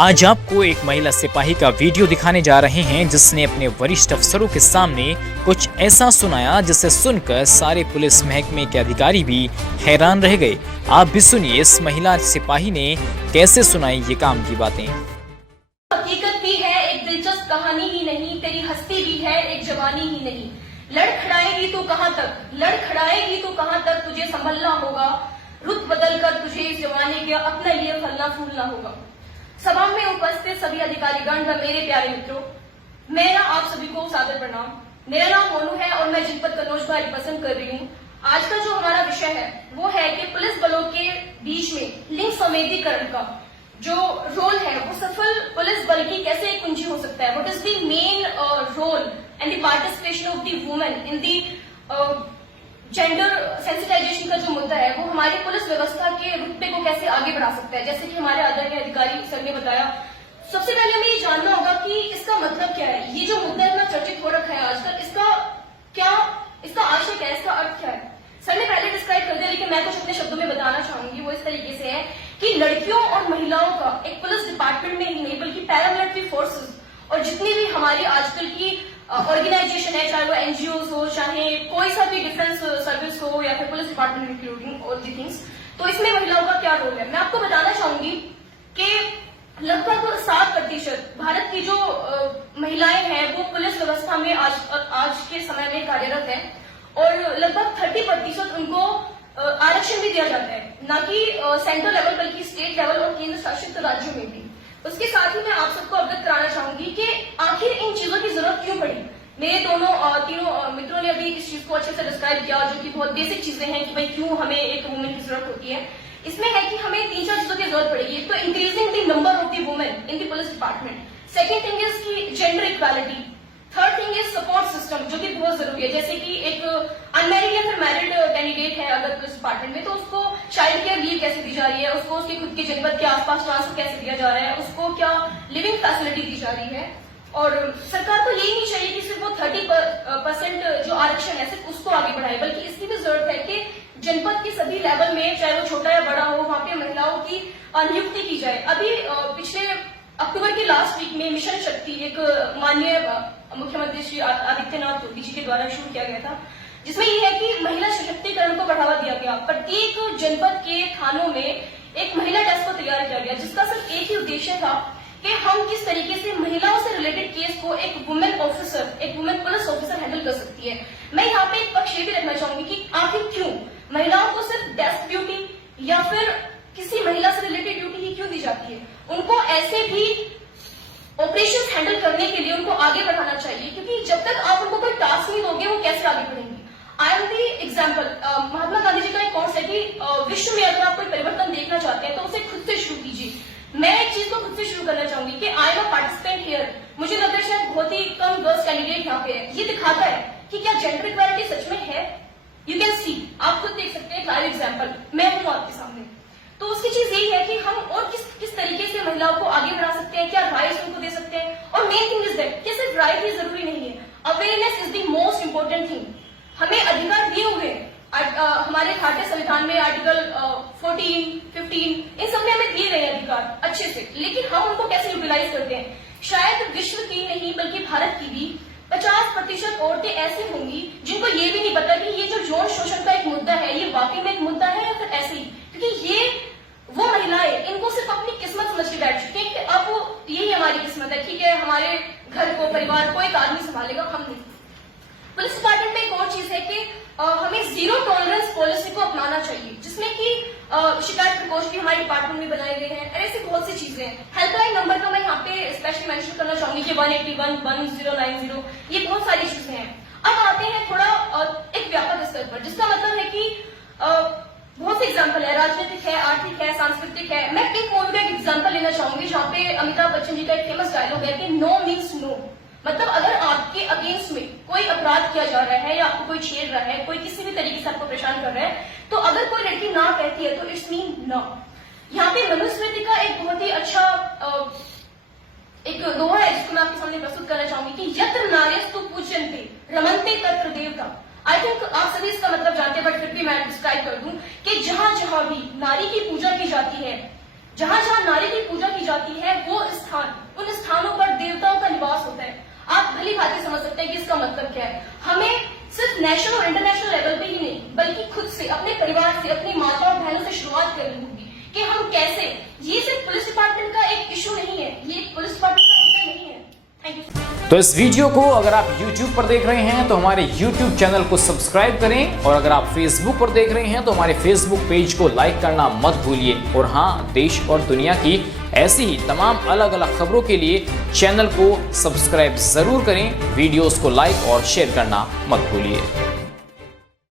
आज आपको एक महिला सिपाही का वीडियो दिखाने जा रहे हैं जिसने अपने वरिष्ठ अफसरों के सामने कुछ ऐसा सुनाया जिसे सुनकर सारे पुलिस महकमे के अधिकारी भी हैरान रह गए। आप भी सुनिए इस महिला सिपाही ने कैसे सुनाई ये काम की बातें। हकीकत भी है, एक दिलचस्प कहानी ही नहीं, तेरी हस्ती भी है, एक जवानी ही नहीं। लड़खड़ाएगी तो कहां तक, लड़खड़ाएगी तो कहां तक, तुझे संभलना होगा, रुत बदल कर तुझे इस जमाने के अपने लिए फलना फूलना होगा। सभा में उपस्थित सभी अधिकारीगण व मेरे प्यारे मित्रों, मेरा आप सभी को सादर प्रणाम। मेरा नाम मोनू है और मैं जनपद कन्नौज का रिप्रेजेंट कर रही हूँ। आज का जो हमारा विषय है वो है कि पुलिस बलों के बीच में लिंग संवेदीकरण का जो रोल है वो सफल पुलिस बल की कैसे एक कुंजी हो सकता है। What is the main role and the participation of the women in the gender sensitization का जो मुद्दा है वो हमारी पुलिस व्यवस्था के रुतबे को कैसे आगे बढ़ा सकता है। जैसे कि हमारे आदरणीय अधिकारी सर ने बताया, सबसे पहले हमें ये जानना होगा कि इसका मतलब क्या है। ये जो मुद्दा इतना चर्चित हो रखा है आजकल, इसका आशय क्या है, इसका अर्थ क्या है। सर ने पहले डिस्क्राइब कर दिया, लेकिन मैं कुछ अपने शब्दों में बताना चाहूंगी। वो इस तरीके से है कि लड़कियों और महिलाओं का एक पुलिस डिपार्टमेंट में ही नहीं बल्कि पैरामिलिट्री फोर्सेस और जितनी भी हमारी आजकल की ऑर्गेनाइजेशन है, चाहे वो एनजीओ हो, चाहे कोई सा भी डिफेंस सर्विस हो या फिर police department including all the things, तो इसमें महिलाओं का क्या रोल है। मैं आपको बताना चाहूंगी कि लगभग 7% भारत की जो महिलाएं हैं वो पुलिस व्यवस्था में आज के समय में कार्यरत है और लगभग 30% उनको आरक्षण भी दिया जाता है, न कि सेंट्रल लेवल बल्कि स्टेट लेवल और केंद्र शासित राज्यों में भी। उसके साथ ही मैं आप सबको अवगत कराना चाहूंगी कि आखिर इन चीजों की जरूरत क्यों पड़ी। मेरे तीनों मित्रों ने अभी इस चीज को अच्छे से डिस्क्राइब किया, जो कि बहुत बेसिक चीजें हैं कि भाई क्यों हमें एक वुमेन की जरूरत होती है। इसमें है कि हमें 3-4 चीजों की जरूरत पड़ेगी। एक तो increasing the number of the women in the police department, second thing is की gender equality, third thing is support system जो कि बहुत जरूरी है। जैसे कि एक अनमैरिड या फिर मैरिड कैंडिडेट है अगर पुलिस डिपार्टमेंट में, तो उसको चाइल्ड केयर लीव कैसे दी जा रही है, उसको उसके खुद के जनपद के आसपास ट्रांसफर कैसे दिया जा रहा है, उसको क्या लिविंग फैसिलिटी दी जा रही है। और सरकार को यही नहीं चाहिए कि सिर्फ वो 30% जो आरक्षण है सिर्फ उसको आगे बढ़ाए, बल्कि इसकी भी जरूरत है कि जनपद के सभी लेवल में, चाहे वो छोटा या बड़ा हो, वहां पे महिलाओं की नियुक्ति की जाए। अभी पिछले अक्टूबर के लास्ट वीक में मिशन शक्ति एक माननीय मुख्यमंत्री श्री आदित्यनाथ योगी जी के द्वारा शुरू किया गया था, जिसमें यह है कि महिला सशक्तिकरण को बढ़ावा दिया गया। प्रत्येक जनपद के थानों में एक महिला डेस्क को तैयार किया गया, जिसका सिर्फ एक ही उद्देश्य था कि हम किस तरीके से महिलाओं से रिलेटेड केस को एक वुमेन ऑफिसर, एक वुमेन पुलिस ऑफिसर हैंडल कर सकती है। मैं यहाँ पे एक पक्ष ये भी रखना चाहूंगी कि आखिर क्यों महिलाओं को सिर्फ डेस्क ड्यूटी या फिर किसी महिला से रिलेटेड ड्यूटी ही क्यों दी जाती है। उनको ऐसे भी ऑपरेशंस हैंडल करने के लिए उनको आगे बढ़ाना चाहिए, क्योंकि जब तक आप उनको कोई टास्क नहीं दोगे वो कैसे आगे बढ़ेंगे। I am the example, Mahatma Gandhi ji का एक कोट्स है कि विश्व में अगर आप कोई परिवर्तन देखना चाहते हैं तो उसे खुद से शुरू कीजिए। मैं एक चीज को खुद से शुरू करना चाहूंगी कि I am a participant here. मुझे लगता है शायद बहुत ही कम गर्ल्स कैंडिडेट यहाँ पे है। ये दिखाता है कि क्या जेंडर इक्वालिटी सच में है। यू कैन सी, आप खुद देख सकते हैं। लाइव एग्जाम्पल मैं हूँ आपके सामने। तो उसकी चीज यही है कि हम और किस तरीके से महिलाओं को आगे बढ़ा सकते हैं, क्या राइट्स उनको दे सकते हैं। और मेन थिंग इज दैट कि सिर्फ राइट ही जरूरी नहीं है, awareness is the most important thing. हमें अधिकार दिए हुए हमारे भारतीय संविधान में आर्टिकल 14, 15 इन सब में हमें दिए गए अधिकार अच्छे से, लेकिन हम उनको कैसे यूटिलाइज करते हैं। शायद विश्व की नहीं बल्कि भारत की भी 50% औरतें ऐसी होंगी जिनको ये भी नहीं पता कि ये जो यौन शोषण का एक मुद्दा है ये वाकई में एक मुद्दा है या फिर ऐसे ही, क्योंकि ये वो महिलाएं इनको सिर्फ अपनी किस्मत समझ के बैठ चुकी है कि अब यही हमारी किस्मत है, ठीक है, हमारे घर को, परिवार को एक आदमी संभालेगा, हम नहीं। पुलिस डिपार्टमेंट में एक और चीज है कि हमें जीरो टॉलरेंस पॉलिसी को अपनाना चाहिए, जिसमें कि शिकायत प्रकोष्ठ भी हमारे डिपार्टमेंट में बनाए गए हैं। ऐसी बहुत सी चीजें हैं। हेल्पलाइन नंबर का मैं यहाँ पे स्पेशली मेंशन करना चाहूंगी कि 181-1090, ये बहुत सारी चीजें हैं। अब आते हैं थोड़ा एक व्यापक स्तर पर, जिसका मतलब है कि बहुत से एग्जाम्पल है, राजनीतिक है, आर्थिक है, सांस्कृतिक है। मैं पिंक मूवी का एक एग्जाम्पल लेना चाहूंगी जहाँ पे अमिताभ बच्चन जी का एक फेमस डायलॉग है कि नो मीन्स नो। मतलब अगर आपके अगेंस्ट में कोई अपराध किया जा रहा है या आपको कोई छेड़ रहा है, कोई किसी भी तरीके से आपको परेशान कर रहा है, तो अगर कोई लड़की ना कहती है तो इट्स मीन नो। यहाँ पे मनुस्मृति का एक बहुत ही अच्छा एक दोहा है जिसको मैं आपके सामने प्रस्तुत करना चाहूंगी कि यत्र नार्यस्तु पूज्यन्ते रमन्ते तत्र देवता। आई थिंक आप सभी इसका मतलब जानते हैं, बट फिर भी मैं डिस्क्राइब कर दूं कि जहां जहां भी नारी की पूजा की जाती है, जहाँ जहाँ नारी की पूजा की जाती है वो स्थान, उन स्थानों पर देवताओं का निवास होता है। आप भली भांति समझ सकते हैं कि इसका मतलब क्या है। हमें सिर्फ नेशनल और इंटरनेशनल लेवल पे ही नहीं बल्कि खुद से, अपने परिवार से, अपनी माता और बहनों से शुरुआत करनी होगी कि हम कैसे, ये सिर्फ पुलिस डिपार्टमेंट का एक इशू नहीं है, ये पुलिस डिपार्टमेंट का मुद्दा नहीं है। Thank you. तो इस वीडियो को अगर आप YouTube पर देख रहे हैं तो हमारे YouTube चैनल को सब्सक्राइब करें, और अगर आप Facebook पर देख रहे हैं तो हमारे Facebook पेज को लाइक करना मत भूलिए। और हाँ, देश और दुनिया की ऐसी ही तमाम अलग अलग खबरों के लिए चैनल को सब्सक्राइब जरूर करें, वीडियोस को लाइक और शेयर करना मत भूलिए।